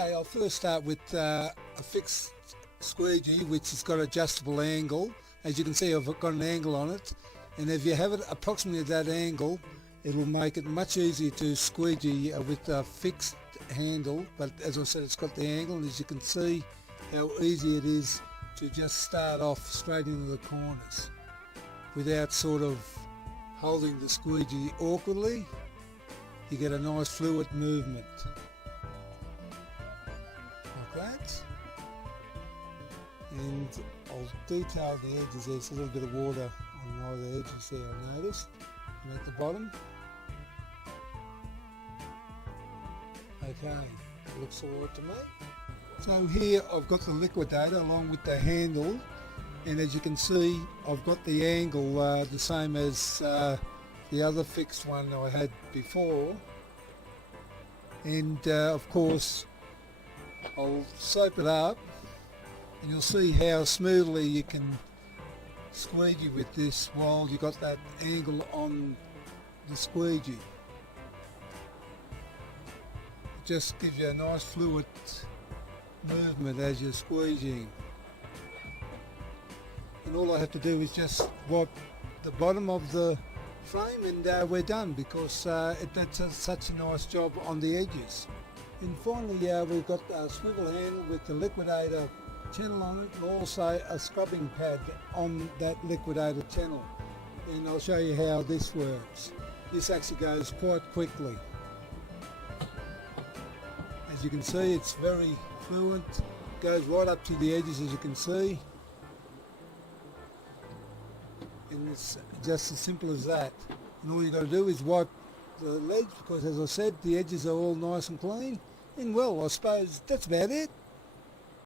Okay, I'll first start with a fixed squeegee which has got adjustable angle. As you can see, I've got an angle on it, and if you have it approximately at that angle, it will make it much easier to squeegee with a fixed handle. But as I said, it's got the angle, and as you can see how easy it is to just start off straight into the corners without sort of holding the squeegee awkwardly. You get a nice fluid movement like that. And I'll detail the edges. There's a little bit of water on either edges there, I noticed, and at the bottom. Okay, it looks alright to me. So here I've got the liquidator along with the handle, and as you can see I've got the angle the same as the other fixed one I had before, and of course I'll soap it up, and you'll see how smoothly you can squeegee with this while you got that angle on the squeegee. It just gives you a nice fluid movement as you're squeegeeing. And all I have to do is just wipe the bottom of the frame, and we're done, because it does such a nice job on the edges. And finally we've got a swivel handle with the liquidator channel on it, and also a scrubbing pad on that liquidator channel, and I'll show you how this works. This actually goes quite quickly. As you can see, it's very fluent, goes right up to the edges, as you can see, and it's just as simple as that. And all you got to do is wipe the legs, because as I said, the edges are all nice and clean. And well, I suppose that's about it.